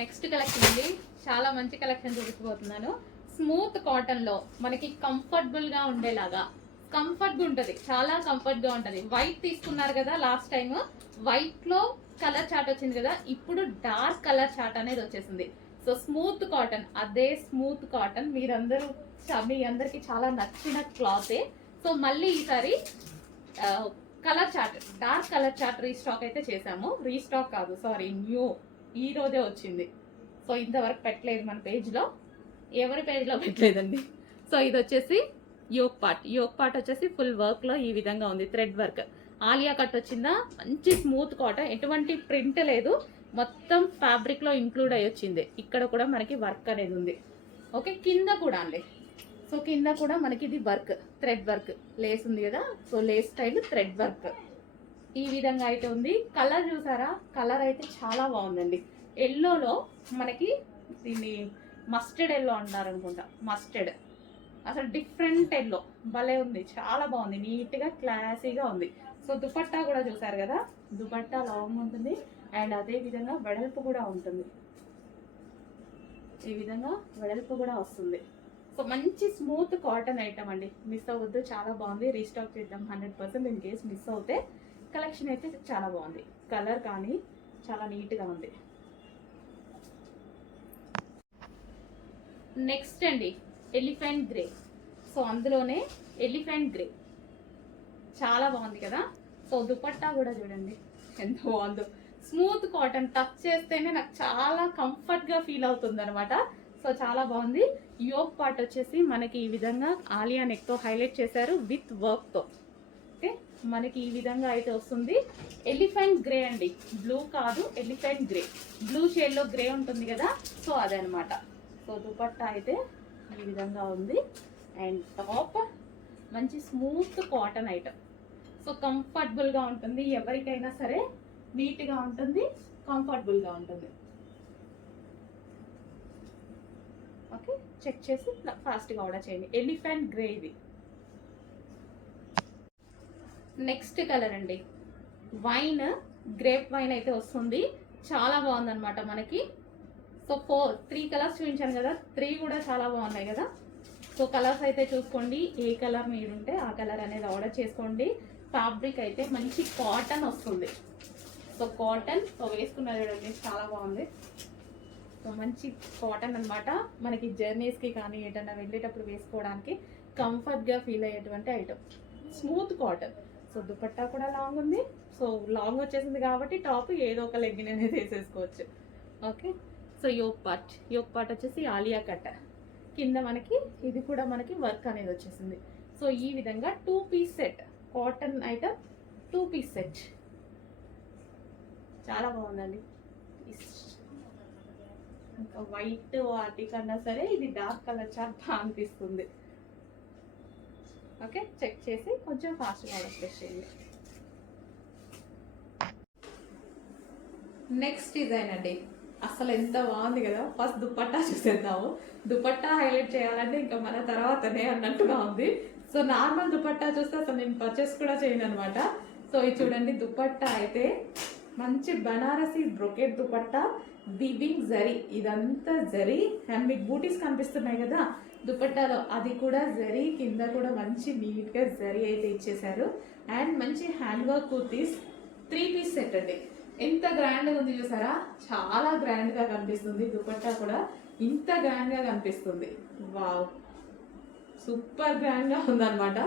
Next collection అండి, చాలా మంచి కలెక్షన్ చూపించబోతున్నాను. స్మూత్ కాటన్ లో మనకి కంఫర్టబుల్ గా ఉండేలాగా, కంఫర్ట్ గా ఉంటది, చాలా కంఫర్ట్ గా ఉంటది. వైట్ తీసుకున్నారు కదా లాస్ట్ టైం, వైట్ లో కలర్ చార్ట్ వచ్చింది కదా, ఇప్పుడు డార్క్ కలర్ చార్ట్ అనేది వచ్చేసింది. సో స్మూత్ కాటన్, అదే స్మూత్ కాటన్ మీరందరూ మీ అందరికి చాలా నచ్చిన క్లాతే. సో మళ్ళీ ఈసారి colour chart, dark colour chart restock అయితే చేసాము. రీస్టాక్ కాదు, సారీ, న్యూ, ఈ రోజే వచ్చింది. సో ఇంతవరకు పెట్టలేదు మన పేజ్లో, ఎవరి పేజ్లో పెట్టలేదండి. సో ఇది వచ్చేసి యోక్ పార్ట్ వచ్చేసి ఫుల్ వర్క్లో ఈ విధంగా ఉంది. థ్రెడ్ వర్క్, ఆలియా కట్ వచ్చిందా, మంచి స్మూత్ కాటన్, ఎటువంటి ప్రింట్ లేదు, మొత్తం ఫ్యాబ్రిక్లో ఇంక్లూడ్ అయ్యి వచ్చింది. ఇక్కడ కూడా మనకి వర్క్ అనేది ఉంది. ఓకే, కింద కూడా అండి. సో కింద కూడా మనకి ఇది వర్క్, థ్రెడ్ వర్క్, లేస్ ఉంది కదా, so Lay's style thread work ఈ విధంగా అయితే ఉంది. కలర్ చూసారా, కలర్ అయితే చాలా బాగుందండి. ఎల్లోలో మనకి దీన్ని మస్టర్డ్ ఎల్లో అంటారు అనుకుంటా, మస్టర్డ్, అసలు డిఫరెంట్ ఎల్లో, భలే ఉంది, చాలా బాగుంది, నీట్గా క్లాసీగా ఉంది. సో దుపట్టా కూడా చూసారు కదా, దుపట్టా లాంగ్ ఉంటుంది అండ్ అదే విధంగా వెడల్పు కూడా ఉంటుంది, ఈ విధంగా వెడల్పు కూడా వస్తుంది. సో మంచి స్మూత్ కాటన్ ఐటమ్ అండి, మిస్ అవ్వద్దు, చాలా బాగుంది. రీస్టాక్ చేద్దాం 100%. ఇన్ కేస్ మిస్ అవుతే కలెక్షన్ అయితే చాలా బాగుంది, కలర్ కానీ చాలా నీట్గా ఉంది. నెక్స్ట్ అండి ఎలిఫెంట్ గ్రే. సో అందులోనే ఎలిఫెంట్ గ్రే చాలా బాగుంది కదా. సో దుపట్టా కూడా చూడండి ఎంత బాగుందో, స్మూత్ కాటన్, టచ్ చేస్తేనే నాకు చాలా కంఫర్ట్గా ఫీల్ అవుతుంది అనమాట. సో చాలా బాగుంది. యోక్ పార్ట్ వచ్చేసి మనకి ఈ విధంగా ఆలియా నెక్తో హైలైట్ చేశారు విత్ వర్క్తో. ఓకే, మనకి ఈ విధంగా అయితే వస్తుంది. ఎలిఫెంట్ గ్రే అండి, బ్లూ కాదు, ఎలిఫెంట్ గ్రే, బ్లూ షేడ్లో గ్రే ఉంటుంది కదా, సో అదనమాట. సో దుపట్టా అయితే ఈ విధంగా ఉంది అండ్ టాప్ మంచి స్మూత్ కాటన్ ఐటమ్. సో కంఫర్టబుల్గా ఉంటుంది, ఎవరికైనా సరే నీట్గా ఉంటుంది, కంఫర్టబుల్గా ఉంటుంది. ఓకే, చెక్ చేసి ఫాస్ట్గా ఆర్డర్ చేయండి. ఎలిఫెంట్ గ్రే ఇది. నెక్స్ట్ కలర్ అండి వైన్, గ్రేప్ వైన్ అయితే వస్తుంది, చాలా బాగుందన్నమాట మనకి. సో 3 కలర్స్ చూపించాను కదా, 3 కూడా చాలా బాగున్నాయి కదా. సో కలర్స్ అయితే చూసుకోండి, ఏ కలర్ మీరు ఉంటే ఆ కలర్ అనేది ఆర్డర్ చేసుకోండి. ఫ్యాబ్రిక్ అయితే మంచి కాటన్ వస్తుంది. సో కాటన్, సో వేసుకున్నారు చూడండి, చాలా బాగుంది. సో మంచి కాటన్ అనమాట, మనకి జర్నీస్కి కానీ ఏదైనా వెళ్ళేటప్పుడు వేసుకోవడానికి కంఫర్ట్గా ఫీల్ అయ్యేటువంటి item, smooth cotton. So dupatta కూడా లాంగ్ ఉంది, సో లాంగ్ వచ్చేసింది కాబట్టి టాప్ ఏదో ఒక లెగ్గిన్ అనేది వేసేసుకోవచ్చు. ఓకే, సో యోక్ పార్ట్ వచ్చేసి ఆలియా కట్, కింద మనకి ఇది కూడా మనకి వర్క్ అనేది వచ్చేసింది. సో ఈ విధంగా 2 piece set, cotton item 2 piece set, చాలా బాగుందండి. ఇంకా వైట్ వాటి కన్నా సరే ఇది డార్క్ కలర్ చాలా బాగా అనిపిస్తుంది. ఓకే, చెక్ చేసి కొంచెం ఫాస్ట్గా ఆర్డర్ ప్లేస్ చేయండి. నెక్స్ట్ డిజైన్ అండి, అసలు ఎంత బాగుంది కదా. ఫస్ట్ దుపట్టా చూసేద్దాము. దుపట్టా హైలైట్ చేయాలంటే ఇంకా మన తర్వాతనే అన్నట్టుగా ఉంది. సో నార్మల్ దుపట్టా చూస్తే అసలు నేను పర్చేస్ కూడా చేయను అనమాట. సో ఇది చూడండి, దుపట్టా అయితే మంచి బనారసి బ్రొకెట్ దుపట్టా, వివింగ్ జరీ, ఇదంతా జరీ అండ్ మీకు బూటీస్ కనిపిస్తున్నాయి కదా దుపట్టాలో, అది కూడా జరీ, కింద కూడా మంచి నీట్గా జరీ అయితే ఇచ్చేసారు. అండ్ మంచి hand work kurtis, 3 piece set అండి. ఎంత గ్రాండ్గా ఉంది చూసారా, చాలా గ్రాండ్గా కనిపిస్తుంది. దుపట్టా కూడా ఇంత గ్రాండ్గా కనిపిస్తుంది, వావ్, సూపర్ గ్రాండ్గా ఉందన్నమాట.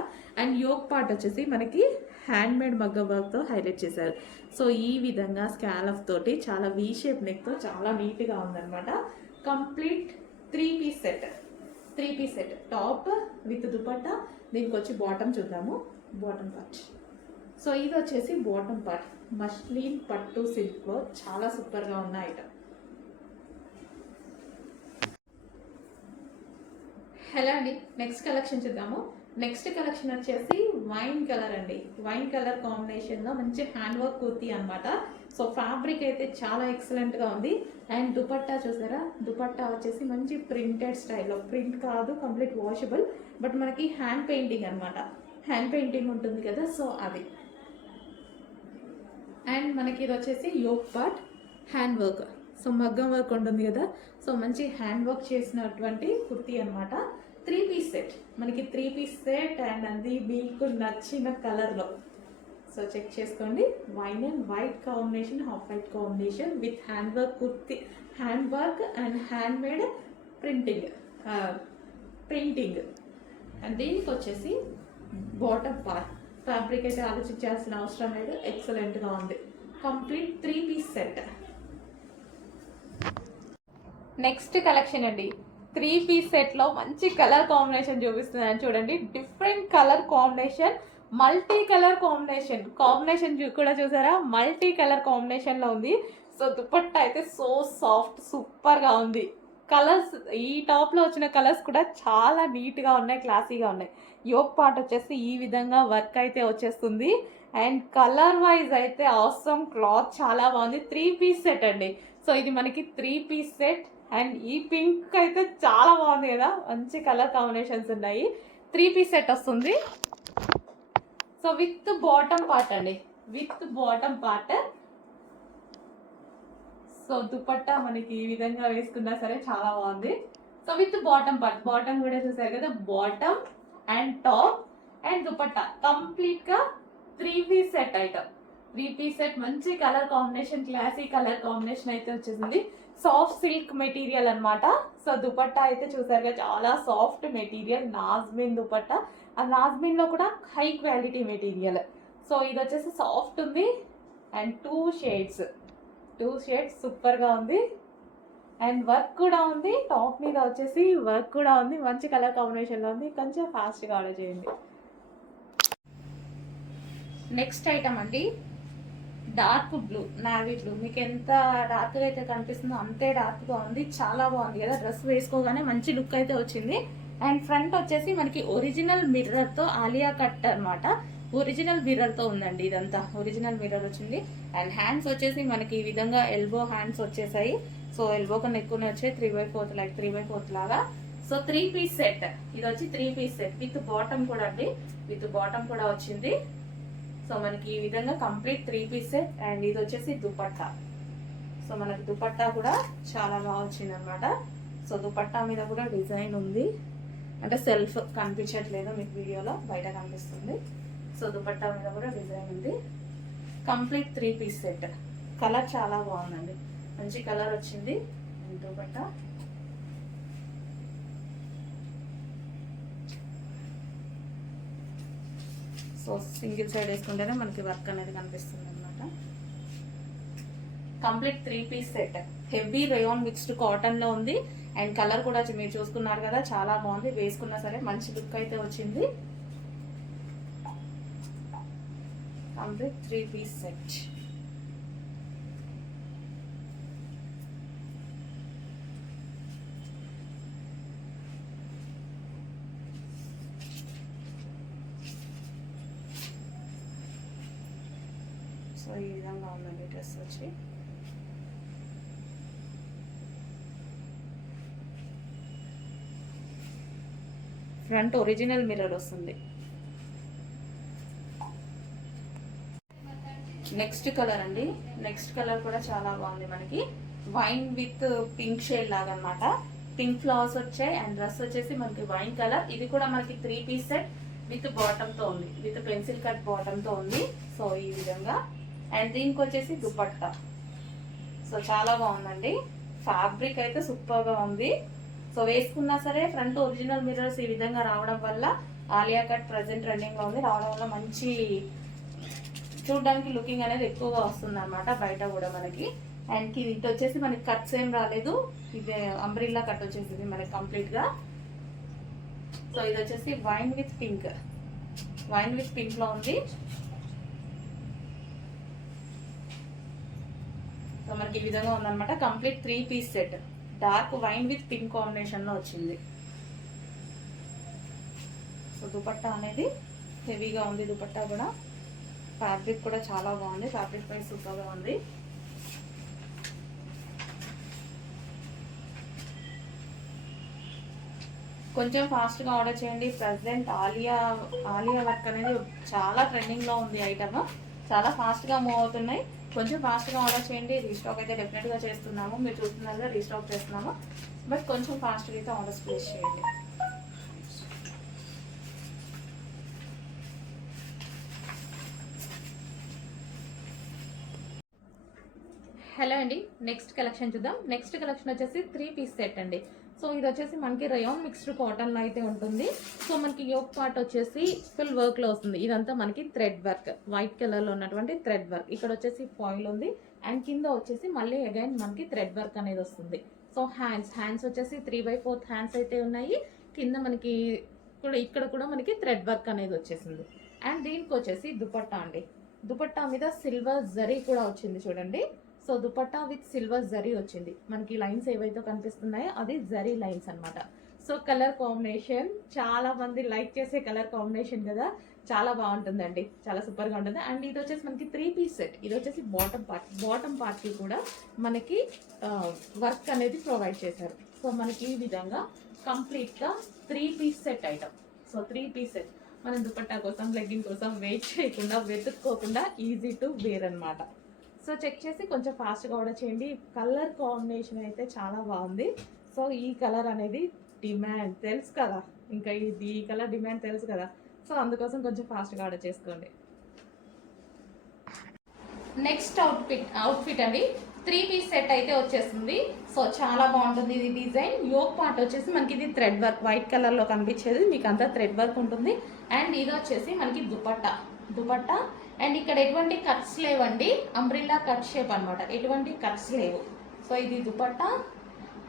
అండ్ యోక్ పార్ట్ వచ్చేసి మనకి హ్యాండ్ మేడ్ మగ్గ వర్క్తో హైలైట్ చేశారు. సో ఈ విధంగా స్కాలఫ్ తోటి చాలా వీ షేప్ నెక్తో చాలా నీట్గా ఉందన్నమాట. Complete 3 piece set, top with dupatta. దీనికి వచ్చి బాటమ్ చూద్దాము, బాటమ్ పార్ట్. సో ఇది వచ్చేసి బాటమ్ పార్ట్, మస్లిన్ పట్టు సిల్క్లో చాలా సూపర్గా ఉన్న ఐటమ్. హలో అండి, నెక్స్ట్ కలెక్షన్ చూద్దాము. నెక్స్ట్ కలెక్షన్ వచ్చేసి వైన్ కలర్ అండి, వైన్ కలర్ కాంబినేషన్లో మంచి హ్యాండ్ వర్క్ కుర్తీ అనమాట. సో ఫ్యాబ్రిక్ అయితే చాలా ఎక్సలెంట్గా ఉంది. అండ్ దుపట్టా చూసారా, దుపట్టా వచ్చేసి మంచి ప్రింటెడ్ స్టైల్లో, ప్రింట్ కాదు, కంప్లీట్ వాషబుల్, బట్ మనకి హ్యాండ్ పెయింటింగ్ అనమాట, హ్యాండ్ పెయింటింగ్ ఉంటుంది కదా, సో అది. అండ్ మనకి ఇది వచ్చేసి yoke part, hand work, so మగ్గం వర్క్ ఉంటుంది కదా, సో మంచి హ్యాండ్ వర్క్ చేసినటువంటి కుర్తీ అనమాట. 3 పీస్ సెట్, మనకి 3 పీస్ సెట్ అండ్ అది మీకు నచ్చిన కలర్లో. సో చెక్ చేసుకోండి. Wine and white combination, half white combination with hand work kurti, hand work and hand made printing. And దీనికి వచ్చేసి బాటమ్ పార్ట్ ఫ్యాబ్రిక్ అయితే ఆలోచించాల్సిన అవసరం లేదు, ఎక్సలెంట్గా ఉంది. Complete 3 piece set. Next collection అండి, 3 పీస్ సెట్లో మంచి కలర్ కాంబినేషన్ చూపిస్తున్నాను చూడండి. Different colour combination, multi colour combination కూడా చూసారా, మల్టీ కలర్ కాంబినేషన్లో ఉంది. సో దుపట్టా అయితే సో సాఫ్ట్, సూపర్గా ఉంది. కలర్స్, ఈ టాప్లో వచ్చిన కలర్స్ కూడా చాలా నీట్గా ఉన్నాయి, క్లాసీగా ఉన్నాయి. యోక్ పార్ట్ వచ్చేసి ఈ విధంగా వర్క్ అయితే వచ్చేస్తుంది. అండ్ కలర్ వైజ్ అయితే ఆసమ్, క్లాత్ చాలా బాగుంది. 3 పీస్ సెట్ అండి. సో ఇది మనకి 3 పీస్ సెట్. అండ్ ఈ పింక్ అయితే చాలా బాగుంది కదా, మంచి కలర్ కాంబినేషన్స్ ఉన్నాయి. 3 పీస్ సెట్ వస్తుంది. సో విత్ బాటమ్ పార్ట్ అండి, విత్ బాటమ్ పార్ట్. సో దుపట్టా మనకి ఈ విధంగా వేసుకున్నా సరే చాలా బాగుంది. So with bottom part, bottom కూడా చూసారు కదా, బాటమ్ అండ్ టాప్ అండ్ దుపట్టా కంప్లీట్గా 3 piece set item. 3 piece set, మంచి colour combination, classy colour combination అయితే వచ్చేసింది. సాఫ్ట్ సిల్క్ మెటీరియల్ అనమాట. సో దుపట్టా అయితే చూసారుగా, చాలా సాఫ్ట్ మెటీరియల్, నాజ్మిన్ దుపట్టా. ఆ నాజ్మిన్లో కూడా హై క్వాలిటీ మెటీరియల్. సో ఇది వచ్చేసి సాఫ్ట్ ఉంది అండ్ 2 షేడ్స్ సూపర్గా ఉంది. అండ్ వర్క్ కూడా ఉంది, టాప్ మీద వచ్చేసి వర్క్ కూడా ఉంది, మంచి కలర్ కాంబినేషన్లో ఉంది. కొంచెం ఫాస్ట్గా ఆర్డర్ చేయండి. నెక్స్ట్ ఐటమ్ అండి, డార్క్ బ్లూ, నావీ బ్లూ. మీకు ఎంత డార్క్గా అయితే కనిపిస్తుందో అంతే డార్క్గా ఉంది, చాలా బాగుంది కదా. డ్రెస్ వేసుకోగానే మంచి లుక్ అయితే వచ్చింది. అండ్ ఫ్రంట్ వచ్చేసి మనకి ఒరిజినల్ మిర్రర్తో ఆలియా కట్ అనమాట. ఒరిజినల్ మిర్రర్తో ఉందండి, ఇదంతా ఒరిజినల్ మిర్రర్ వచ్చింది. అండ్ హ్యాండ్స్ వచ్చేసి మనకి ఈ విధంగా ఎల్బో హ్యాండ్స్ వచ్చేసాయి. సో ఎల్బో కన్నా ఎక్కువనే వచ్చాయి, 3/4 లైక్ 3/4 లాగా. సో 3 పీస్ సెట్, ఇది వచ్చి 3 పీస్ సెట్ విత్ బాటమ్ కూడా అండి, విత్ బాటమ్ కూడా వచ్చింది. సో మనకి ఈ విధంగా కంప్లీట్ 3 పీస్ సెట్. అండ్ ఇది వచ్చేసి దుపట్టా. సో మనకి దుపట్టా కూడా చాలా బాగా వచ్చింది అనమాట. సో దుపట్టా మీద కూడా డిజైన్ ఉంది, అంటే సెల్ఫ్ కనిపించట్లేదు మీకు వీడియోలో, బయట కనిపిస్తుంది. సో దుపట్టా మీద కూడా డిజైన్ ఉంది. Complete 3 piece set. కలర్ చాలా బాగుందండి, మంచి కలర్ వచ్చింది. దుపట్టా సో సింగిల్ సైడ్ వేసుకుంటేనే మనకి వర్క్ అనేది కనిపిస్తుంది అనమాట. Complete 3 piece set, heavy rayon mixed కాటన్లో ఉంది. అండ్ కలర్ కూడా మీరు చూసుకున్నారు కదా, చాలా బాగుంది. వేసుకున్నా సరే మంచి లుక్ అయితే వచ్చింది. Complete 3 piece set. సో ఈ విధంగా ఉందండి డ్రెస్ వచ్చి. ఫ్రంట్ ఒరిజినల్ మిర్రర్ వస్తుంది. నెక్స్ట్ కలర్ అండి, నెక్స్ట్ కలర్ కూడా చాలా బాగుంది. మనకి వైన్ విత్ పింక్ షేడ్ లాగా అనమాట. పింక్ ఫ్లవర్స్ వచ్చాయి. అండ్ డ్రెస్ వచ్చేసి మనకి వైన్ కలర్. ఇది కూడా మనకి 3 పీస్ సెట్ విత్ బాటమ్తో ఉంది, విత్ పెన్సిల్ కట్ బాటమ్తో ఉంది. సో ఈ విధంగా. అండ్ దీనికి వచ్చేసి దుపట్టా. సో చాలా బాగుందండి, ఫ్యాబ్రిక్ అయితే సూపర్గా ఉంది. సో వేసుకున్నా సరే ఫ్రంట్ ఒరిజినల్ మిర్రర్స్ ఈ విధంగా రావడం వల్ల, ఆలియా కట్ ప్రజెంట్ ట్రెండింగ్లో ఉంది, రావడం వల్ల మంచి చూడడానికి లుకింగ్ అనేది ఎక్కువగా వస్తుంది అనమాట బయట కూడా మనకి. అండ్ ఇది వచ్చేసి మనకి కట్స్ ఏం రాలేదు, ఇది అంబ్రిల్లా కట్ వచ్చేసింది మనకి కంప్లీట్గా. సో ఇది వచ్చేసి వైన్ విత్ పింక్లో ఉంది. సో మనకి ఈ విధంగా ఉందన్నమాట. Complete 3 piece set, dark wine with pink కాంబినేషన్లో వచ్చింది. సో దుపట్టా అనేది హెవీగా ఉంది, దుపట్టా కూడా. ఫ్యాబ్రిక్ కూడా చాలా బాగుంది, ఫ్యాబ్రిక్ ప్రైస్ సూపర్గా ఉంది. కొంచెం ఫాస్ట్గా ఆర్డర్ చేయండి. ప్రజెంట్ ఆలియా వర్క్ అనేది చాలా ట్రెండింగ్లో ఉంది ఐటమ్, చాలా ఫాస్ట్గా మూవ్ అవుతున్నాయి. కొంచెం ఫాస్ట్గా ఆర్డర్ చేయండి. రీస్టాక్ అయితే డెఫినెట్గా చేస్తున్నాము, మీరు చూస్తున్నారు కదా రీస్టాక్ చేస్తున్నాము, బట్ కొంచెం ఫాస్ట్గా అయితే ఆర్డర్స్ ప్లేస్ చేయండి. హలో అండి, నెక్స్ట్ కలెక్షన్ చూద్దాం. నెక్స్ట్ కలెక్షన్ వచ్చేసి 3 పీస్ సెట్ అండి. సో ఇది వచ్చేసి మనకి రయాన్ మిక్స్డ్ కాటన్లో అయితే ఉంటుంది. సో మనకి యోక్ పార్ట్ వచ్చేసి ఫుల్ వర్క్లో వస్తుంది. ఇదంతా మనకి థ్రెడ్ వర్క్, వైట్ కలర్లో ఉన్నటువంటి థ్రెడ్ వర్క్. ఇక్కడ వచ్చేసి ఫాయిల్ ఉంది అండ్ కింద వచ్చేసి మళ్ళీ అగైన్ మనకి థ్రెడ్ వర్క్ అనేది వస్తుంది. సో హ్యాండ్స్ వచ్చేసి 3/4 హ్యాండ్స్ అయితే ఉన్నాయి. కింద మనకి ఇక్కడ కూడా మనకి థ్రెడ్ వర్క్ అనేది వచ్చేసింది. అండ్ దీనికి వచ్చేసి దుపట్టా అండి. దుపట్టా మీద సిల్వర్ జరీ కూడా వచ్చింది చూడండి. So dupatta with silver zari వచ్చింది. మనకి లైన్స్ ఏవైతే కనిపిస్తున్నాయో అది జరీ లైన్స్ అనమాట. సో కలర్ కాంబినేషన్ చాలా మంది లైక్ చేసే కలర్ కాంబినేషన్ కదా, చాలా బాగుంటుందండి, చాలా సూపర్గా ఉంటుంది. అండ్ ఇది వచ్చేసి మనకి 3 పీస్ సెట్. ఇది వచ్చేసి బాటమ్ పార్ట్కి కూడా మనకి వర్క్ అనేది ప్రొవైడ్ చేశారు. సో మనకి ఈ విధంగా కంప్లీట్గా 3 piece set item. So 3 piece set మనం దుపట్టా కోసం, లెగ్గింగ్ కోసం వెయిట్ చేయకుండా, వెతుక్కోకుండా ఈజీ టు వేర్ అనమాట. సో చెక్ చేసి కొంచెం ఫాస్ట్గా ఆర్డర్ చేయండి. కలర్ కాంబినేషన్ అయితే చాలా బాగుంది. సో ఈ కలర్ అనేది డిమాండ్ తెలుసు కదా, ఇంకా ఈ కలర్ డిమాండ్ తెలుసు కదా, సో అందుకోసం కొంచెం ఫాస్ట్గా ఆర్డర్ చేసుకోండి. నెక్స్ట్ అవుట్ఫిట్ అండి. 3 పీస్ సెట్ అయితే వచ్చేస్తుంది. సో చాలా బాగుంటుంది ఇది డిజైన్. యోక్ పార్ట్ వచ్చేసి మనకి ఇది థ్రెడ్ వర్క్, వైట్ కలర్లో కనిపించేది మీకు అంతా థ్రెడ్ వర్క్ ఉంటుంది. అండ్ ఇది వచ్చేసి మనకి దుపట్టా అండ్ ఇక్కడ ఎటువంటి కట్స్ లేవండి, అంబ్రిల్లా కట్ షేప్ అనమాట, ఎటువంటి కట్స్ లేవు. సో ఇది దుపట్టా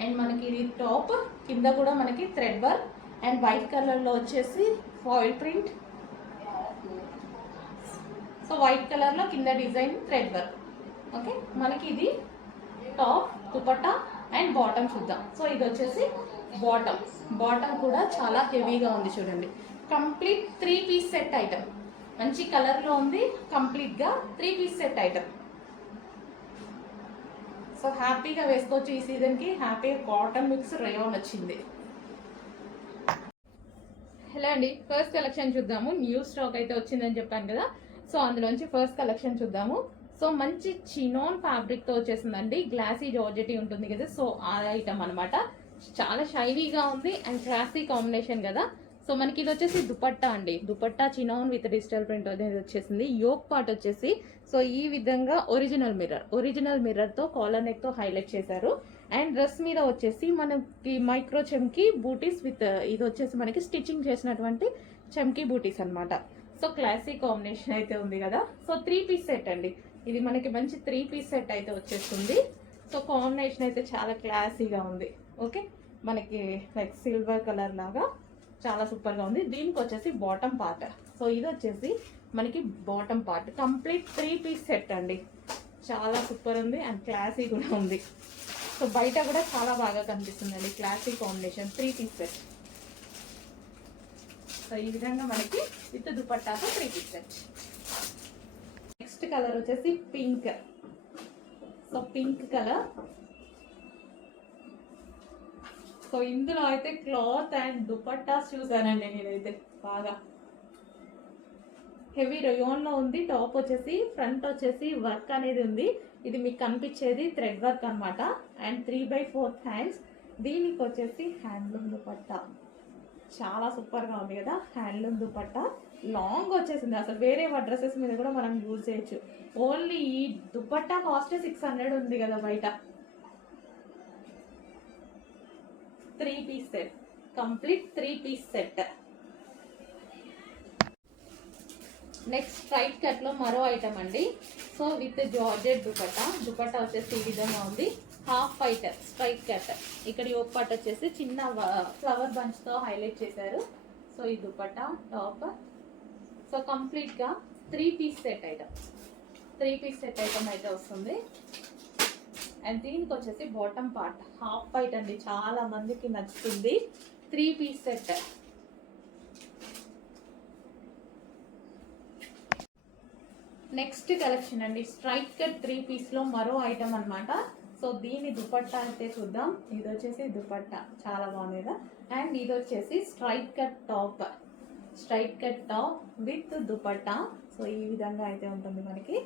అండ్ మనకి ఇది టాప్, కింద కూడా మనకి థ్రెడ్ వర్క్ అండ్ వైట్ కలర్లో వచ్చేసి ఫాయిల్ ప్రింట్. సో వైట్ కలర్లో కింద డిజైన్ థ్రెడ్ వర్క్. ఓకే, మనకి ఇది టాప్, దుపట్టా అండ్ బాటమ్ చూద్దాం. సో ఇది వచ్చేసి బాటమ్ కూడా చాలా హెవీగా ఉంది చూడండి. కంప్లీట్ 3 పీస్ సెట్ ఐటమ్, మంచి కలర్లో ఉంది. కంప్లీట్గా 3 పీస్ సెట్ ఐటమ్. సో హ్యాపీగా వేసుకోవచ్చు ఈ సీజన్కి. హ్యాపీగా కాటన్ మిక్స్ రయాన్ వచ్చింది. హలో అండి, ఫస్ట్ కలెక్షన్ చూద్దాము. న్యూ స్టాక్ అయితే వచ్చిందని చెప్పాను కదా, సో అందులోంచి ఫస్ట్ కలెక్షన్ చూద్దాము. సో మంచి చినోన్ ఫ్యాబ్రిక్తో వచ్చేసిందండి. గ్లాసీ జార్జెటీ ఉంటుంది కదా, సో ఆ ఐటమ్ అనమాట. చాలా షైనీగా ఉంది అండ్ క్లాసీ కాంబినేషన్ కదా. సో మనకి ఇది వచ్చేసి దుపట్టా అండి. Dupatta chinon with digital print అనేది వచ్చేసింది. యోక్ పార్ట్ వచ్చేసి సో ఈ విధంగా ఒరిజినల్ మిర్రర్తో కాలర్ నెక్తో హైలైట్ చేశారు. అండ్ డ్రెస్ మీద వచ్చేసి మనకి మైక్రో చెమ్కీ బూటీస్ విత్ ఇది వచ్చేసి మనకి స్టిచ్చింగ్ చేసినటువంటి చెమ్కీ బూటీస్ అనమాట. సో క్లాసిక్ కాంబినేషన్ అయితే ఉంది కదా. సో 3 పీస్ సెట్ అండి. ఇది మనకి మంచి 3 పీస్ సెట్ అయితే వచ్చేస్తుంది. సో కాంబినేషన్ అయితే చాలా క్లాసీగా ఉంది. ఓకే, మనకి లైక్ సిల్వర్ కలర్ లాగా చాలా సూపర్గా ఉంది. దీనికి వచ్చేసి బాటమ్ పార్ట్. సో ఇది వచ్చేసి మనకి bottom part complete 3 piece set అండి. చాలా సూపర్ ఉంది అండ్ క్లాసీ కూడా ఉంది. సో బయట కూడా చాలా బాగా కనిపిస్తుంది అండి, classy combination 3 piece set. So ఈ విధంగా మనకి విత్ దుపట్టాతో 3 పీస్ సెట్. నెక్స్ట్ కలర్ వచ్చేసి pink. So pink colour. So ఇందులో అయితే క్లాత్ అండ్ దుపట్టాస్ చూసానండి నేనైతే బాగా హెవీ రయోన్లో ఉంది. టాప్ వచ్చేసి ఫ్రంట్ వచ్చేసి వర్క్ అనేది ఉంది. ఇది మీకు కనిపించేది థ్రెడ్ వర్క్ అనమాట. And 3/4 hands. దీనికి వచ్చేసి హ్యాండ్లూమ్ దుపట్టా చాలా సూపర్గా ఉంది కదా. హ్యాండ్లూమ్ దుపట్టా లాంగ్ వచ్చేసింది. అసలు వేరే డ్రెస్సెస్ మీద కూడా మనం యూజ్ చేయొచ్చు. ఓన్లీ ఈ దుపట్టా కాస్ట్ 600 ఉంది కదా బయట. 3 piece set, complete 3 piece set. Next straight cut లో మరో ఐటమ్ అండి. సో విత్ జార్జెట్ దుపట్టా వచ్చేసి ఈ విధంగా ఉంది. Half white straight cut. ఇక్కడ యోక్ పార్ట్ వచ్చేసి చిన్న ఫ్లవర్ బంచ్ తో హైలైట్ చేశారు. సో ఈ దుపట్టా టాప్. సో కంప్లీట్ గా 3 పీస్ సెట్ ఐటమ్ అయితే వస్తుంది. అండ్ దీనికి వచ్చేసి బాటమ్ పార్ట్ హాఫ్ వైట్ అండి, చాలా మందికి నచ్చుతుంది. 3 పీస్ సెట్. నెక్స్ట్ కలెక్షన్ అండి, స్ట్రైట్ కట్ 3 పీస్ లో మరో ఐటమ్ అనమాట. సో దీని దుపట్టా అయితే చూద్దాం. ఇది వచ్చేసి దుపట్టా చాలా బాగుంది కదా. అండ్ ఇది వచ్చేసి straight cut top with dupatta. So ఈ విధంగా అయితే ఉంటుంది మనకి.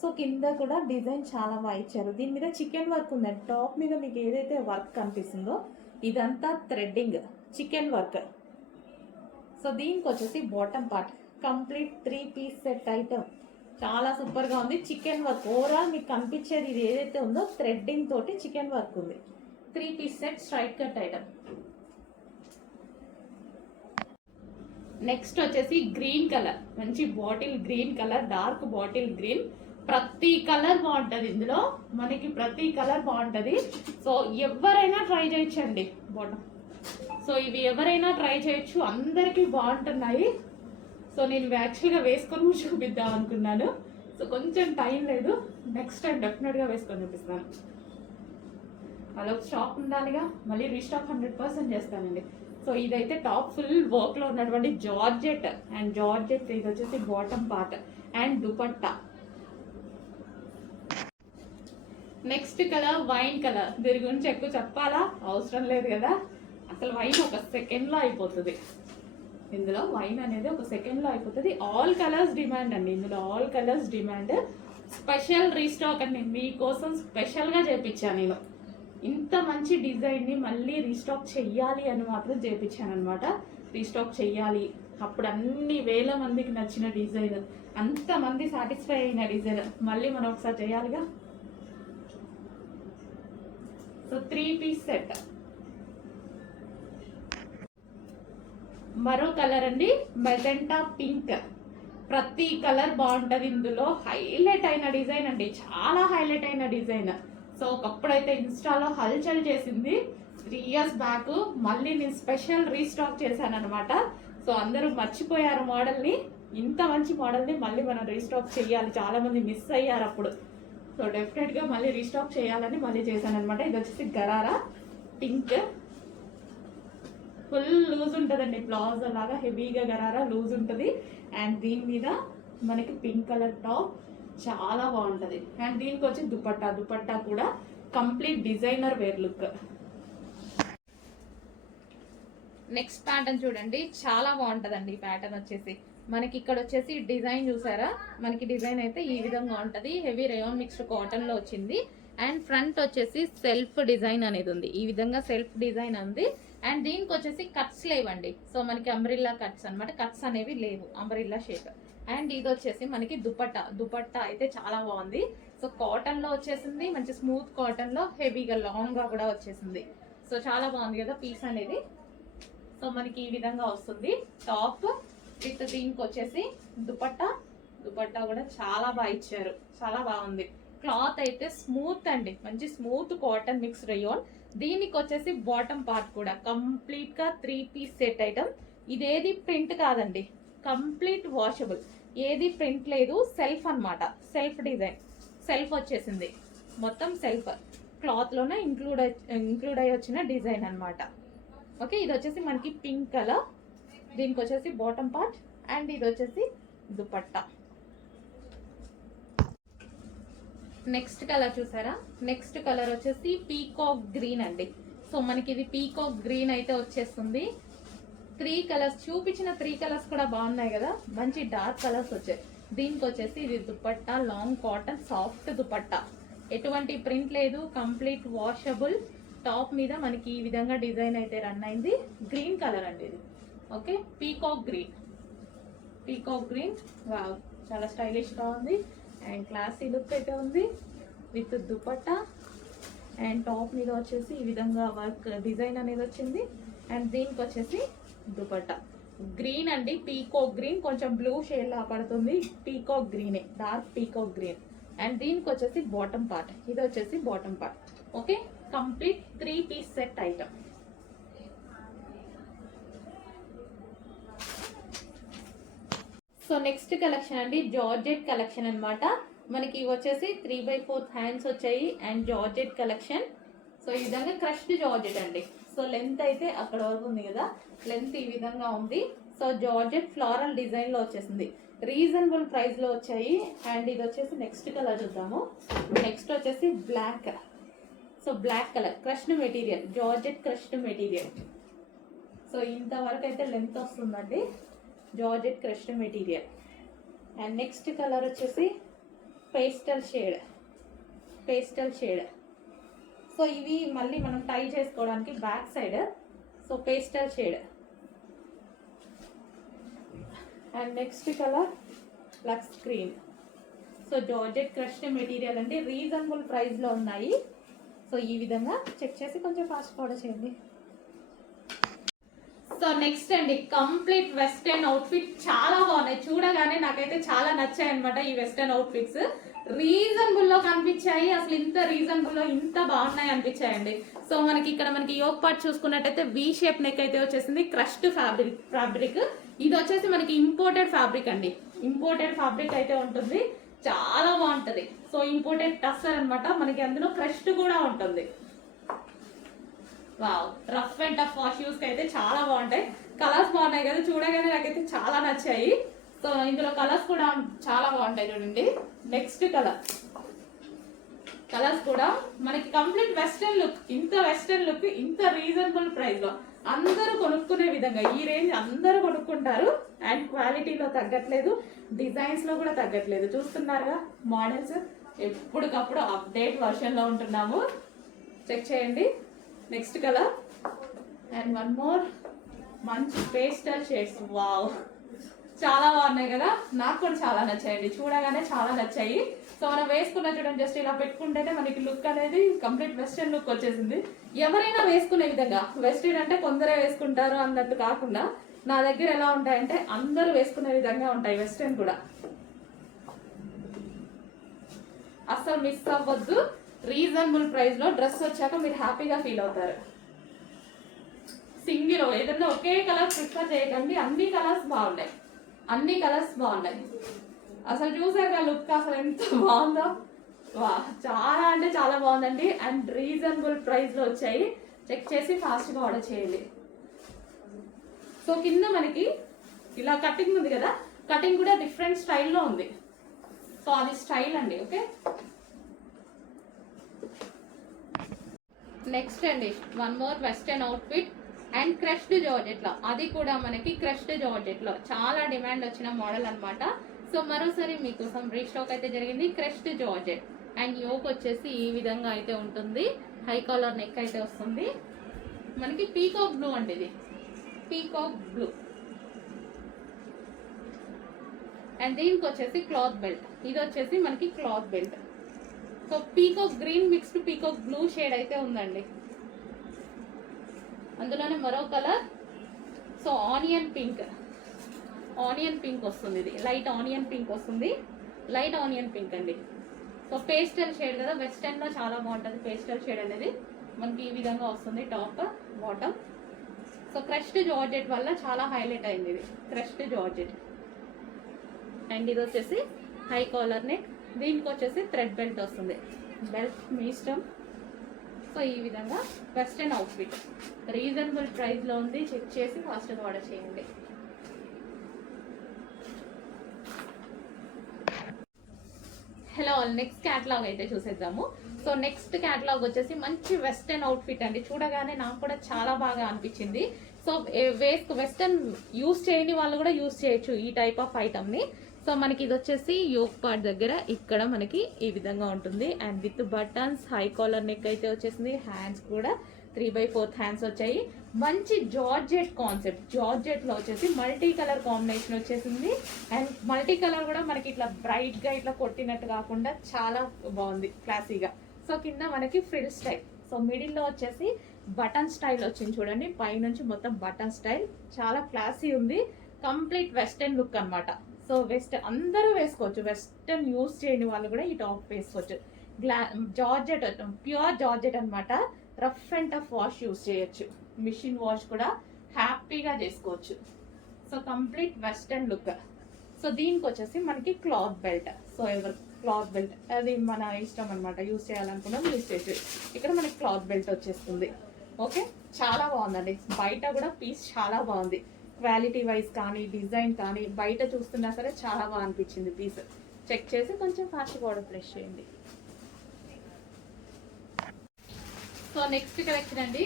సో కింద కూడా డిజైన్ చాలా బాగా ఇచ్చారు. దీని మీద చికెన్ వర్క్ ఉందండి. టాప్ మీద మీకు ఏదైతే వర్క్ కనిపిస్తుందో ఇదంతా థ్రెడ్డింగ్ చికెన్ వర్క్. సో దీనికి వచ్చేసి bottom part complete 3 piece set item చాలా సూపర్గా ఉంది. చికెన్ వర్క్ ఓవరాల్ మీకు కనిపించేది ఇది ఏదైతే ఉందో థ్రెడ్డింగ్ తోటి చికెన్ వర్క్ ఉంది. 3 piece set straight cut item. Next వచ్చేసి గ్రీన్ కలర్, మంచి bottle green colour, dark bottle green. ప్రతి కలర్ బాగుంటుంది ఇందులో, మనకి ప్రతి కలర్ బాగుంటుంది. సో ఎవరైనా ట్రై చేయొచ్చండి బాటమ్. సో ఇవి ఎవరైనా ట్రై చేయొచ్చు, అందరికీ బాగుంటున్నాయి. సో నేను యాక్చువల్గా వేసుకొని చూపిద్దాం అనుకున్నాను. సో కొంచెం టైం లేదు, నెక్స్ట్ టైం డెఫినెట్గా వేసుకొని చూపిస్తాను. అలా స్టాక్ ఉండాలిగా, మళ్ళీ రీస్టాక్ 100% చేస్తానండి. సో ఇదైతే టాప్ ఫుల్ వర్క్లో ఉన్నటువంటి జార్జెట్ అండ్ జార్జెట్. ఇది వచ్చేసి bottom part and dupatta. Next colour wine colour. దీని గురించి ఎక్కువ చెప్పాలా అవసరం లేదు కదా, అసలు వైన్ ఒక సెకండ్లో అయిపోతుంది. ఇందులో వైన్ అనేది ఒక సెకండ్లో అయిపోతుంది. ఆల్ కలర్స్ డిమాండ్ అండి, ఇందులో all colours demand. Special restock అండి, మీకోసం స్పెషల్గా చేయించాను నేను. ఇంత మంచి డిజైన్ని మళ్ళీ రీస్టాక్ చెయ్యాలి అని మాత్రం చేయించాను అనమాట. రీస్టాక్ చెయ్యాలి, అప్పుడు అన్ని వేల మందికి నచ్చిన డిజైన్, అంతమంది సాటిస్ఫై అయిన డిజైన్ మళ్ళీ మనం ఒకసారి చేయాలిగా. So 3 piece set. మరో కలర్ అండి, మెజెంటా పింక్. ప్రతి కలర్ బాగుంటుంది ఇందులో. హైలైట్ అయిన డిజైన్ అండి, చాలా హైలైట్ అయిన డిజైన్. సో ఒకప్పుడైతే ఇన్స్టాలో హల్చల్ చేసింది 3 years బ్యాక్. మళ్ళీ నేను స్పెషల్ రీస్టాక్ చేశాను అనమాట. సో అందరూ మర్చిపోయారు మోడల్ని. ఇంత మంచి మోడల్ని మళ్ళీ మనం రీస్టాక్ చేయాలి, చాలా మంది మిస్ అయ్యారు అప్పుడు. సో డెఫినెట్గా మళ్ళీ రీస్టాక్ చేయాలని మళ్ళీ చేశాను అనమాట. ఇది వచ్చేసి గరారా పింక్, ఫుల్ లూజ్ ఉంటుందండి, ప్లాజో లాగా హెవీగా గరారా లూజ్ ఉంటుంది. అండ్ దీని మీద మనకి పింక్ కలర్ టాప్ చాలా బాగుంటుంది. అండ్ దీనికి వచ్చి దుపట్టా, దుపట్టా కూడా complete designer wear look. Next pattern చూడండి, చాలా బాగుంటుందండి ఈ ప్యాటర్న్ వచ్చేసి. మనకి ఇక్కడ వచ్చేసి డిజైన్ చూసారా, మనకి డిజైన్ అయితే ఈ విధంగా ఉంటుంది. హెవీ రేయాన్ మిక్స్డ్ కాటన్ లో వచ్చింది. అండ్ ఫ్రంట్ వచ్చేసి సెల్ఫ్ డిజైన్ అనేది ఉంది, ఈ విధంగా సెల్ఫ్ డిజైన్ ఉంది. అండ్ దీనికి వచ్చేసి కట్స్ లేవండి. సో మనకి అంబ్రిల్లా కట్స్ అనమాట, కట్స్ అనేవి లేవు, అంబ్రిల్లా షేప్. అండ్ ఇది వచ్చేసి మనకి దుపట్టా, దుపట్టా అయితే చాలా బాగుంది. సో కాటన్ లో వచ్చేసింది, మంచి స్మూత్ కాటన్ లో హెవీగా లాంగ్ గా కూడా వచ్చేసింది. సో చాలా బాగుంది కదా పీస్ అనేది. సో మనకి ఈ విధంగా వస్తుంది టాప్ విత్ దీనికి వచ్చేసి దుపట్టా. దుపట్టా కూడా చాలా బాగా ఇచ్చారు, చాలా బాగుంది. క్లాత్ అయితే స్మూత్ అండి, మంచి స్మూత్ కాటన్ మిక్స్ రేయాన్. దీనికి వచ్చేసి బాటమ్ పార్ట్ కూడా కంప్లీట్ గా 3 పీస్ సెట్ ఐటమ్. ఇదేది ప్రింట్ కాదండి, కంప్లీట్ వాషబుల్, ఏది ప్రింట్ లేదు, సెల్ఫ్ అన్నమాట. సెల్ఫ్ డిజైన్, సెల్ఫ్ వచ్చేసింది మొత్తం సెల్ఫ్ క్లాత్ లోనే ఇంక్లూడ్ అయ్యి వచ్చిన డిజైన్ అన్నమాట. ఓకే, ఇది వచ్చేసి మనకి పింక్ కలర్. దీనికి వచ్చేసి బాటమ్ పార్ట్ అండ్ ఇది వచ్చేసి దుపట్టా. నెక్స్ట్ కలర్ చూసారా, నెక్స్ట్ కలర్ వచ్చేసి పీకాక్ గ్రీన్ అండి. సో మనకి ఇది పీకాక్ గ్రీన్ అయితే వచ్చేస్తుంది. 3 కలర్స్ చూపించిన 3 కలర్స్ కూడా బాగున్నాయి కదా, మంచి డార్క్ కలర్స్ వచ్చాయి. దీనికి వచ్చేసి ఇది dupatta, long cotton soft dupatta, ఎటువంటి ప్రింట్ లేదు, కంప్లీట్ వాషబుల్. టాప్ మీద మనకి ఈ విధంగా డిజైన్ అయితే రన్ అయింది. గ్రీన్ కలర్ అండి ఇది. Okay, peacock green, peacock green. Wow, చాలా స్టైలిష్ గా ఉంది అండ్ క్లాసీ లుక్ అయితే ఉంది విత్ దుపట్టా. అండ్ టాప్ మీద వచ్చేసి ఈ విధంగా వర్క్ డిజైన్ అనేది వచ్చింది. అండ్ దీనికి వచ్చేసి దుపట్టా గ్రీన్ అండి, పీకాక్ గ్రీన్, కొంచెం బ్లూ షేడ్ లా పడుతుంది. పీకాక్ గ్రీనే, డార్క్ పీకాక్ గ్రీన్. అండ్ దీనికి వచ్చేసి బాటమ్ పార్ట్, ఇది వచ్చేసి bottom part. Okay, complete 3 piece set item. So next collection అండి, జార్జెట్ కలెక్షన్ అన్నమాట. మనకి వచ్చేసి 3/4 హ్యాండ్స్ వచ్చాయి అండ్ జార్జెట్ కలెక్షన్. సో ఈ విధంగా క్రష్డ్ జార్జెట్ అండి. సో లెంత్ అయితే అక్కడ వరకు ఉంది కదా, లెంత్ ఈ విధంగా ఉంది. సో జార్జెట్ ఫ్లోరల్ డిజైన్ లో వచ్చేసింది, రీజనబుల్ ప్రైస్ లో వచ్చాయి. అండ్ ఇది వచ్చేసి నెక్స్ట్ కలర్ చూద్దాము. నెక్స్ట్ వచ్చేసి black. So black colour crushed material, georgette crushed material. So ఇంతవరకు అయితే లెంత్ వస్తుందండి, georgette crushed material. And next colour వచ్చేసి పేస్టల్ షేడ్. సో ఇవి మళ్ళీ మనం టై చేసుకోవడానికి back side. So pastel shade. And next colour lux green. So georgette crushed material అండి, reasonable ప్రైస్లో ఉన్నాయి. సో ఈ విధంగా చెక్ చేసి కొంచెం ఫాస్ట్ ఆర్డర్ చేయండి. సో నెక్స్ట్ అండి కంప్లీట్ వెస్టర్న్ అవుట్ఫిట్. చాలా బాగున్నాయి, చూడగానే నాకైతే చాలా నచ్చాయి అనమాట ఈ వెస్టర్న్ అవుట్ఫిట్స్. రీజనబుల్ లో కనిపించాయి, అసలు ఇంత రీజనబుల్ లో ఇంత బాగున్నాయి అనిపించాయండి. సో మనకి ఇక్కడ మనకి యోక్ పార్ట్ చూసుకున్నట్టయితే వి షేప్ నెక్ అయితే వచ్చేసింది, క్రష్డ్ ఫ్యాబ్రిక్. ఇది వచ్చేసి మనకి ఇంపోర్టెడ్ ఫ్యాబ్రిక్ అండి, ఇంపోర్టెడ్ ఫ్యాబ్రిక్ అయితే ఉంటుంది, చాలా బాగుంటది. సో ఇంపోర్టెడ్ టస్సర్ అన్నమాట, మనకి అందులో క్రష్డ్ కూడా ఉంటుంది. Wow, rough and tough wash use అయితే చాలా బాగుంటాయి. కలర్స్ బాగున్నాయి కదా, చూడగానే నాకైతే చాలా నచ్చాయి. సో ఇందులో కలర్స్ కూడా చాలా బాగుంటాయి చూడండి. నెక్స్ట్ కలర్స్ కూడా మనకి కంప్లీట్ వెస్టర్న్ లుక్, ఇంత వెస్టర్న్ లుక్ ఇంత రీజనబుల్ ప్రైస్ లో అందరూ కొనుక్కునే విధంగా ఈ రేంజ్ అందరూ కొనుక్కుంటారు. అండ్ క్వాలిటీలో తగ్గట్లేదు, డిజైన్స్ లో కూడా తగ్గట్లేదు. చూస్తున్నారుగా మోడల్స్ ఎప్పటికప్పుడు అప్డేట్ వర్షన్ లో ఉంటున్నాము, చెక్ చేయండి. Next colour and one more మంచి పేస్టల్ షేడ్స్. వావ్, చాలా బాగున్నాయి కదా, నాకు కూడా చాలా నచ్చాయండి, చూడగానే చాలా నచ్చాయి. సో మనం వేసుకున్న చూడండి, జస్ట్ ఇలా పెట్టుకుంటేనే మనకి లుక్ అనేది కంప్లీట్ వెస్టర్న్ లుక్ వచ్చేసింది. ఎవరైనా వేసుకునే విధంగా, వెస్టర్న్ అంటే కొందరే వేసుకుంటారు అన్నట్టు కాకుండా నా దగ్గర ఎలా ఉంటాయంటే అందరూ వేసుకునే విధంగా ఉంటాయి వెస్టర్న్ కూడా. అస్సలు మిస్ అవ్వద్దు, రీజనబుల్ ప్రైస్ లో డ్రెస్ వచ్చాక మీరు హ్యాపీగా ఫీల్ అవుతారు. సింగిల్ ఏదన్నా ఒకే కలర్ ప్రిఫర్ చేయకండి, అన్ని కలర్స్ బాగున్నాయి, అన్ని కలర్స్ బాగున్నాయి. అసలు చూసాక లుక్ అసలు ఎంత బాగుందో, వా చాలా అంటే చాలా బాగుందండి. అండ్ రీజనబుల్ ప్రైస్ లో వచ్చాయి, చెక్ చేసి ఫాస్ట్ గా ఆర్డర్ చేయండి. సో కింద మనకి ఇలా కటింగ్ ఉంది కదా, కటింగ్ కూడా డిఫరెంట్ స్టైల్లో ఉంది. సో అది స్టైల్ అండి. ఓకే, నెక్స్ట్ అండి one more western outfit and crushed georgette లో, అది కూడా మనకి క్రష్డ్ జార్జెట్ లో చాలా డిమాండ్ వచ్చిన మోడల్ అన్నమాట. సో మరోసారి మీకోసం రీస్టాక్ అయితే జరిగింది. క్రష్డ్ జార్జెట్ అండ్ యోక్ వచ్చేసి ఈ విధంగా అయితే ఉంటుంది, హై కాలర్ నెక్ అయితే వస్తుంది. మనకి పీకాక్ బ్లూ అండి, ఇది పీకాక్ బ్లూ. అండ్ దీనికి వచ్చేసి క్లాత్ బెల్ట్, ఇది వచ్చేసి మనకి cloth belt. So peacock green mixed peacock blue shade అయితే ఉందండి. అందులోనే మరో కలర్, సో ఆనియన్ పింక్ వస్తుంది, ఇది లైట్ ఆనియన్ పింక్ వస్తుంది, లైట్ ఆనియన్ పింక్ అండి. సో పేస్టల్ షేడ్ కదా, వెస్టర్న్ లో చాలా బాగుంటుంది పేస్టల్ షేడ్ అనేది. మనకి ఈ విధంగా వస్తుంది top bottom. So crushed georgette వల్ల చాలా హైలైట్ అయింది ఇది, క్రష్డ్ జార్జెట్. అండ్ ఇది వచ్చేసి హై కాలర్ నెక్, దీనికి వచ్చేసి థ్రెడ్ బెల్ట్ వస్తుంది, బెల్ట్ మీ ఇష్టం. సో ఈ విధంగా వెస్టర్న్ అవుట్ఫిట్ రీజనబుల్ ప్రైస్ లో ఉంది, చెక్ చేసి ఫాస్ట్గా ఆర్డర్ చేయండి. హలో, నెక్స్ట్ క్యాటలాగ్ అయితే చూసేద్దాము. సో నెక్స్ట్ క్యాటలాగ్ వచ్చేసి మంచి వెస్టర్న్ అవుట్ఫిట్ అండి, చూడగానే నాకు కూడా చాలా బాగా అనిపించింది. సో వెస్టర్న్ యూస్ చేయని వాళ్ళు కూడా యూస్ చేయొచ్చు ఈ టైప్ ఆఫ్ ఐటమ్ ని. సో మనకి ఇది వచ్చేసి యోక్ పార్ట్ దగ్గర ఇక్కడ మనకి ఈ విధంగా ఉంటుంది. And with buttons, high collar neck అయితే వచ్చేసింది. హ్యాండ్స్ కూడా 3/4 హ్యాండ్స్ వచ్చాయి. మంచి జార్జెట్ కాన్సెప్ట్, జార్జెట్ లో వచ్చేసి మల్టీ కలర్ కాంబినేషన్ వచ్చేసింది. అండ్ మల్టీ కలర్ కూడా మనకి ఇట్లా బ్రైట్ గా ఇట్లా కొట్టినట్టు కాకుండా చాలా బాగుంది, క్లాసీగా. సో కింద మనకి ఫ్రిల్ స్టైల్, సో మిడిల్ లో వచ్చేసి బటన్ స్టైల్ వచ్చింది చూడండి, పైనుంచి మొత్తం బటన్ స్టైల్, చాలా క్లాసీ ఉంది. కంప్లీట్ వెస్టర్న్ లుక్ అన్నమాట. సో వెస్టర్న్ అందరూ వేసుకోవచ్చు, వెస్టర్న్ యూస్ చేయని వాళ్ళు కూడా ఈ టాప్ వేసుకోవచ్చు. జార్జెట్, ప్యూర్ జార్జెట్ అన్నమాట. Rough and tough wash use చేయొచ్చు, మిషన్ వాష్ కూడా హ్యాపీగా చేసుకోవచ్చు. So complete western look. So దీనికి వచ్చేసి మనకి క్లాత్ బెల్ట్. సో ఎవరు క్లాత్ బెల్ట్ అది మన ఇష్టం అనమాట, యూస్ చేయాలనుకున్నాం యూస్ చేసి. ఇక్కడ మనకి క్లాత్ బెల్ట్ వచ్చేస్తుంది. ఓకే, చాలా బాగుందండి, బయట కూడా పీస్ చాలా బాగుంది, క్వాలిటీ వైజ్ కానీ డిజైన్ కానీ బయట చూస్తున్నా సరే చాలా బాగా అనిపించింది పీస్. చెక్ చేసి కొంచెం ఫాస్ట్గా ఆర్డర్ ప్లేస్ చేయండి. సో నెక్స్ట్ కలెక్షన్ అండి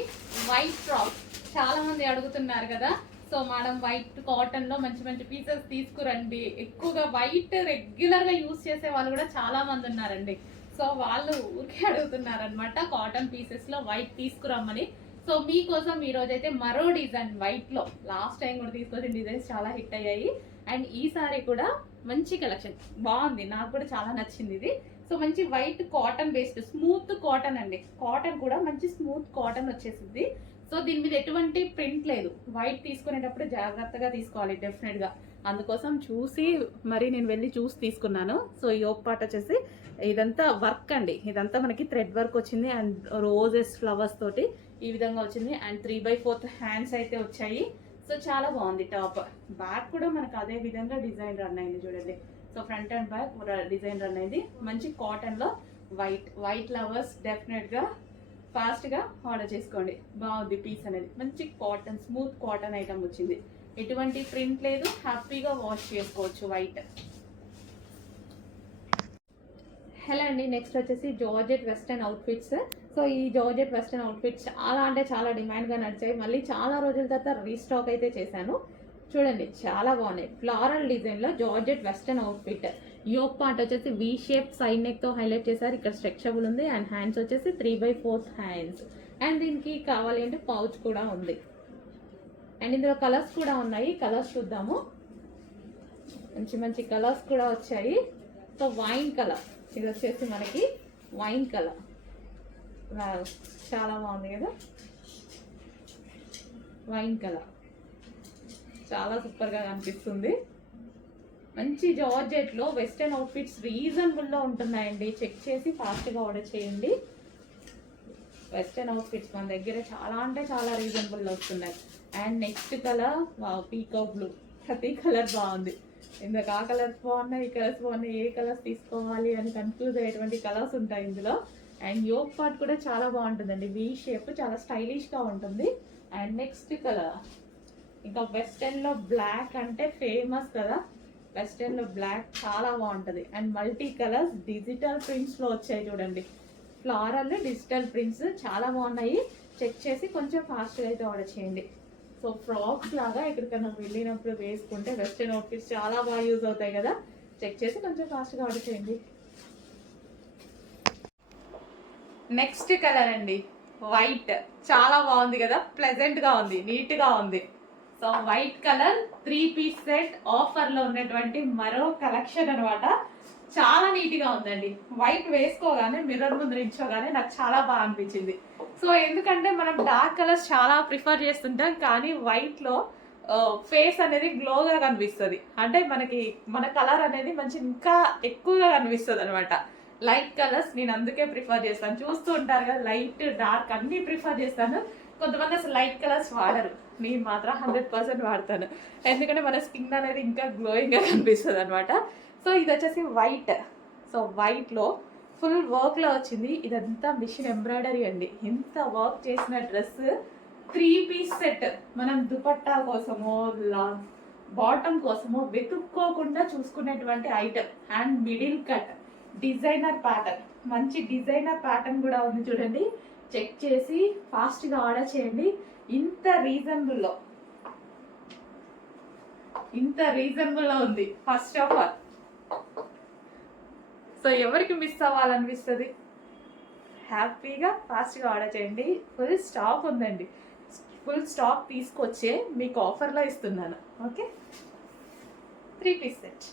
వైట్ ఫ్రాక్, చాలా మంది అడుగుతున్నారు కదా. సో మేడం వైట్ కాటన్ లో మంచి మంచి పీసెస్ తీసుకురండి. ఎక్కువగా వైట్ రెగ్యులర్ గా యూస్ చేసే వాళ్ళు కూడా చాలా మంది ఉన్నారండి. సో వాళ్ళు ఊరికే అడుగుతున్నారు అనమాట కాటన్ పీసెస్ లో వైట్ తీసుకురమ్మని. సో మీకోసం ఈ రోజు అయితే మరో డిజైన్ వైట్ లో, లాస్ట్ టైం కూడా తీసుకొచ్చిన డిజైన్స్ చాలా హిట్ అయ్యాయి. అండ్ ఈసారి కూడా మంచి కలెక్షన్ బాగుంది, నాకు కూడా చాలా నచ్చింది ఇది. సో మంచి white cotton based smooth cotton అండి. కాటన్ కూడా మంచి స్మూత్ కాటన్ వచ్చేసింది. సో దీని మీద ఎటువంటి ప్రింట్ లేదు. వైట్ తీసుకునేటప్పుడు జాగ్రత్తగా తీసుకోవాలి డెఫినెట్ గా. అందుకోసం చూసి మరి నేను వెళ్ళి చూసి తీసుకున్నాను. సో ఈ యోక్ పార్ట్ వచ్చేసి ఇదంతా వర్క్ అండి. ఇదంతా మనకి థ్రెడ్ వర్క్ వచ్చింది అండ్ రోజెస్ ఫ్లవర్స్ తోటి ఈ విధంగా వచ్చింది. అండ్ 3/4 హ్యాండ్స్ అయితే వచ్చాయి. సో చాలా బాగుంది. టాప్ బ్యాక్ కూడా మనకు అదే విధంగా డిజైన్ రన్ అయింది చూడండి. So front and back design run అయింది. మంచి కాటన్ లో వైట్ లవర్స్ డెఫినెట్ గా ఫాస్ట్ గా ఆర్డర్ చేసుకోండి. బాగుంది పీస్ అనేది. మంచి కాటన్ స్మూత్ కాటన్ ఐటమ్ వచ్చింది. ఎటువంటి ప్రింట్ లేదు, హ్యాపీగా వాష్ చేసుకోవచ్చు వైట్. హలో అండి, నెక్స్ట్ వచ్చేసి జార్జెట్ వెస్టర్న్ అవుట్ఫిట్స్. సో ఈ జార్జెట్ వెస్టర్న్ అవుట్ఫిట్స్ చాలా అంటే చాలా డిమాండ్గా నడిచాయి. మళ్ళీ చాలా రోజుల తర్వాత రీస్టాక్ అయితే చేశాను. చూడండి చాలా బాగున్నాయి. ఫ్లారల్ డిజైన్లో georgette western outfit. Yoke part వచ్చేసి వి షేప్ సైడ్ నెక్తో హైలైట్ చేశారు. ఇక్కడ స్ట్రెచబుల్ ఉంది అండ్ హ్యాండ్స్ వచ్చేసి 3/4 హ్యాండ్స్. అండ్ దీనికి కావాలి అంటే పౌచ్ కూడా ఉంది. అండ్ ఇందులో కలర్స్ కూడా ఉన్నాయి. కలర్స్ చూద్దాము. మంచి మంచి కలర్స్ కూడా వచ్చాయి. సో వైన్ కలర్, ఇది వచ్చేసి మనకి వైన్ కలర్. చాలా బాగుంది కదా, వైన్ కలర్ చాలా సూపర్గా కనిపిస్తుంది. మంచి జార్జెట్లో వెస్టర్న్ అవుట్ఫిట్స్ రీజనబుల్లో ఉంటున్నాయండి. చెక్ చేసి ఫాస్ట్గా ఆర్డర్ చేయండి. వెస్టర్న్ అవుట్ఫిట్స్ మన దగ్గర చాలా అంటే చాలా రీజనబుల్లో వస్తున్నాయి. And next colour peacock blue. ప్రతి కలర్ బాగుంది. ఇందాక ఆ కలర్స్ బాగున్నాయి, ఈ కలర్స్ బాగున్నాయి, ఏ కలర్స్ తీసుకోవాలి అని కన్ఫ్యూజ్ అయ్యేటువంటి కలర్స్ ఉంటాయి ఇందులో. అండ్ యోక్ పార్ట్ కూడా చాలా బాగుంటుందండి. వి షేప్ చాలా స్టైలిష్గా ఉంటుంది. అండ్ నెక్స్ట్ కలర్ ఇంకా వెస్టర్న్లో బ్లాక్ అంటే ఫేమస్ కదా. వెస్టర్న్లో బ్లాక్ చాలా బాగుంటుంది. అండ్ మల్టీ కలర్స్ డిజిటల్ ప్రింట్స్లో వచ్చాయి చూడండి. ఫ్లారల్ డిజిటల్ ప్రింట్స్ చాలా బాగున్నాయి. చెక్ చేసి కొంచెం ఫాస్ట్గా అయితే ఆర్డర్ చేయండి. సో ఫ్రాక్స్ లాగా ఎక్కడికైనా వెళ్ళినప్పుడు వేసుకుంటే వెస్టర్న్ అవుట్ఫిట్స్ చాలా బాగా యూజ్ అవుతాయి కదా. చెక్ చేసి కొంచెం ఫాస్ట్గా ఆర్డర్ చేయండి. నెక్స్ట్ కలర్ అండి వైట్. చాలా బాగుంది కదా, ప్లెజెంట్గా ఉంది, నీట్గా ఉంది. So white colour 3 piece set ఆఫర్లో ఉన్నటువంటి మరో కలెక్షన్ అనమాట. చాలా నీట్గా ఉందండి. వైట్ వేసుకోగానే మిర్రర్ ముందు నిల్చోగానే నాకు చాలా బాగా అనిపించింది. సో ఎందుకంటే మనం డార్క్ కలర్స్ చాలా ప్రిఫర్ చేస్తుంటాం, కానీ వైట్లో ఫేస్ అనేది గ్లోగా కనిపిస్తుంది. అంటే మనకి మన కలర్ అనేది మంచి ఇంకా ఎక్కువగా కనిపిస్తుంది అనమాట. లైట్ కలర్స్ నేను అందుకే ప్రిఫర్ చేస్తాను. చూస్తూ ఉంటారు కదా, లైట్ డార్క్ అన్నీ ప్రిఫర్ చేస్తాను. కొంతమంది అసలు లైట్ కలర్స్ వాడరు, నేను మాత్రం 100% వాడతాను. ఎందుకంటే మన స్కిన్ అనేది ఇంకా గ్లోయింగ్గా కనిపిస్తుంది అనమాట. సో ఇది వచ్చేసి వైట్. సో వైట్లో ఫుల్ వర్క్లో వచ్చింది. ఇదంతా మిషన్ ఎంబ్రాయిడరీ అండి. ఇంత వర్క్ చేసిన డ్రెస్ 3 పీస్ సెట్ మనం దుపట్టా కోసమో బాటమ్ కోసమో వెతుక్కోకుండా చూసుకునేటువంటి item. And middle cut designer pattern, మంచి డిజైనర్ ప్యాటర్న్ కూడా ఉంది చూడండి. చెక్ చేసి ఫాస్ట్గా ఆర్డర్ చేయండి. ఇంత రీజనబుల్లో ఉంది ఫస్ట్ ఆఫ్ ఆల్. సో ఎవరికి మిస్ అవ్వాలనిపిస్తుంది, హ్యాపీగా ఫాస్ట్గా ఆర్డర్ చేయండి. ఫుల్ స్టాక్ ఉందండి. ఫుల్ స్టాక్ తీసుకొచ్చే మీకు ఆఫర్లో ఇస్తున్నాను. Okay, 3 piece set.